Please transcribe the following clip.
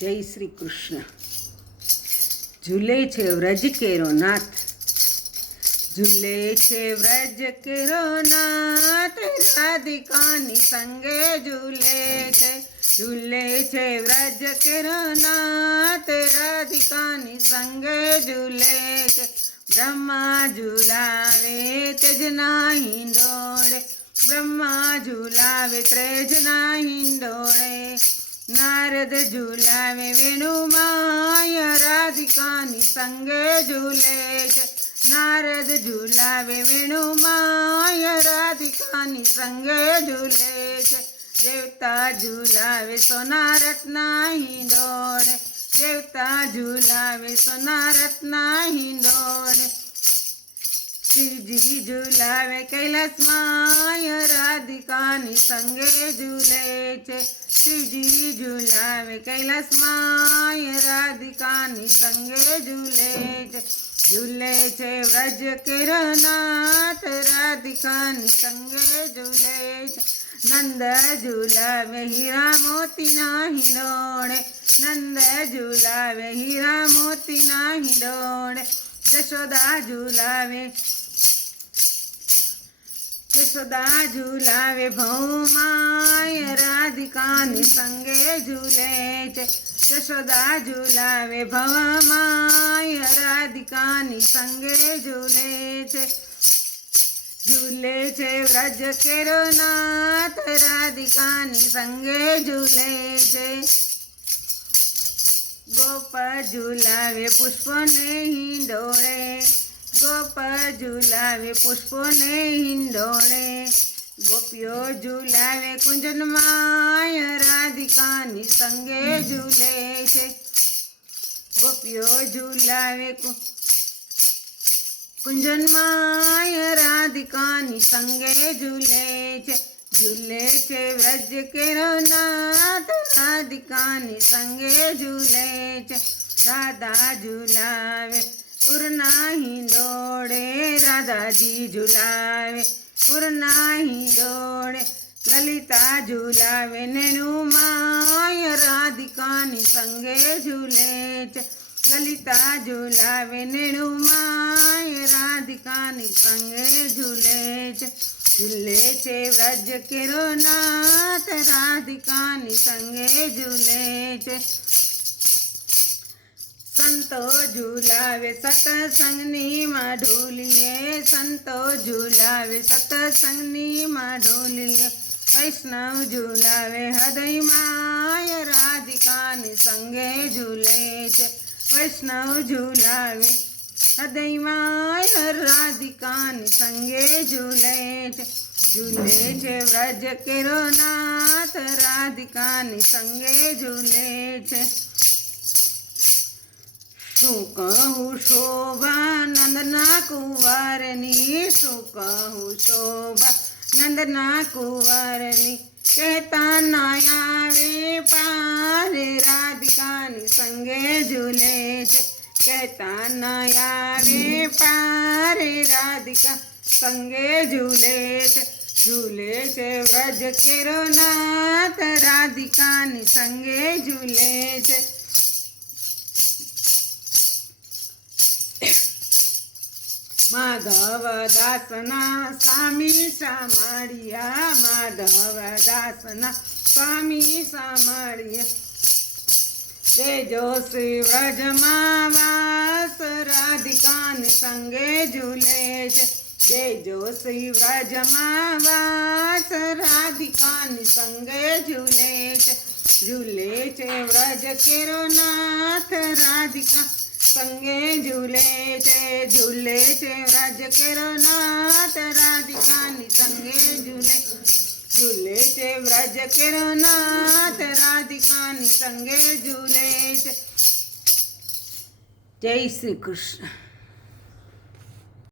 જય શ્રી કૃષ્ણ. ઝૂલે છે વ્રજ કેરો નાથ, ઝૂલે છે વ્રજ કેરો નાથ, રાધિકાની સંગે ઝૂલે છે. ઝૂલે છે વ્રજ કેરો નાથ, રાધિકાની સંગે ઝૂલે છે. બ્રહ્મા ઝૂલાવે તેજના હિંડોળે, બ્રહ્મા ઝૂલાવે ત્રેજના હિંડોળે. નારદ ઝૂલાવે વેણુમાય, રાધિકાની સંગે ઝૂલે છે. નારદ ઝૂલાવે વેણુમાય, રાધિકાની સંગે ઝૂલે છે. દેવતા ઝૂલાવે સોના રત્ના હિંડોળે, દેવતા ઝૂલાવે સોના રત્ના હિંડોળે. શિવજી ઝૂલાવે કૈલાસમાય, રાધિકાની સંગે ઝૂલે છે. શિવજી ઝૂલાવે કૈલાસમાય, રાધિકાની સંગે ઝૂલે છે. ઝૂલે છે વ્રજ કેરો નાથ, રાધિકાની સંગે ઝૂલે છે. નંદ ઝૂલાવે હીરા મોતીના હિંડોળે, નંદ ઝૂલાવે હીરા મોતીના હિંડોળે. જશોદા ઝૂલાવે, જશોદા ઝૂલાવે ભૌમાય, રાધિકાની સંગે ઝૂલે છે. જશોદા ઝૂલાવે ભવમાય, રાધિકાની સંગે ઝૂલે છે. ઝૂલે છે વ્રજ કેરો નાથ, રાધિકાની સંગે ઝૂલે છે. ગોપ ઝૂલાવે પુષ્પોને હિંડોળે, ગોપ ઝૂલાવે પુષ્પોને હિંડોળે. ગોપીઓ ઝૂલાવે કુંજનમાય, રાધિકાની સંગે ઝૂલે છે. ગોપીઓ ઝૂલાવે કુંજનમાય, રાધિકાની સંગે ઝૂલે છે. ઝૂલે છે વ્રજ કેરો નાથ, રાધિકાની સંગે ઝૂલે છે. રાધા ઝૂલાવે ઉરના હિંડોળે, રાધાજી ઝૂલાવે ઉરના હિંડોળે. લલિતા ઝૂલાવે નેણુમાય, રાધિકાની સંગે ઝૂલે છે. લલિતા ઝૂલાવે નેણુમાય, રાધિકાની સંગે ઝૂલે છે. ઝૂલે છે વ્રજ કેરો નાથ, રાધિકાની સંગે ઝૂલે છે. સંતો ઝૂલાવે સતસંગની માં ઢોલીએ, સંતો ઝૂલાવે સતસંગની માં ઢોલીએ. વૈષ્ણવ ઝૂલાવે હૃદયમાય, રાધિકાની સંગે ઝૂલે છે. વૈષ્ણવ ઝૂલાવે હૃદયમાય, રાધિકાની સંગે ઝૂલે છે. ઝૂલે છે વ્રજ કેરો નાથ, રાધિકાની સંગે ઝૂલે છે. શું કહું શોભા નંદના કુંવરની, શું કહું શોભા નંદના કુંવરની. કહેતા ના આવે પારે, રાધિકાની સંગે ઝૂલે છે. કહેતા ના આવે પારે, રાધિકા સંગે ઝૂલે છે. ઝૂલે છે વ્રજ કેરો નાથ, રાધિકાની સંગે ઝૂલે છે. માધવ દાસના સ્વામી સામળિયા, માધવ દાસના સ્વામી સામળિયા. દેજો શ્રી વ્રજમાં વાસ, રાધિકાની સંગે ઝૂલે છે. દેજો શ્રી વ્રજમાં વાસ, રાધિકાની સંગે ઝૂલે છે. ઝૂલે છે વ્રજ કેરો નાથ, રાધિકા સંગે ઝૂલે છે. ઝૂલે છે વ્રજ કેરો નાથ, રાધિકાની સંગે ઝૂલે. ઝૂલે છે વ્રજ કેરો નાથ, રાધિકાની સંગે ઝૂલે છે. જય શ્રી કૃષ્ણ.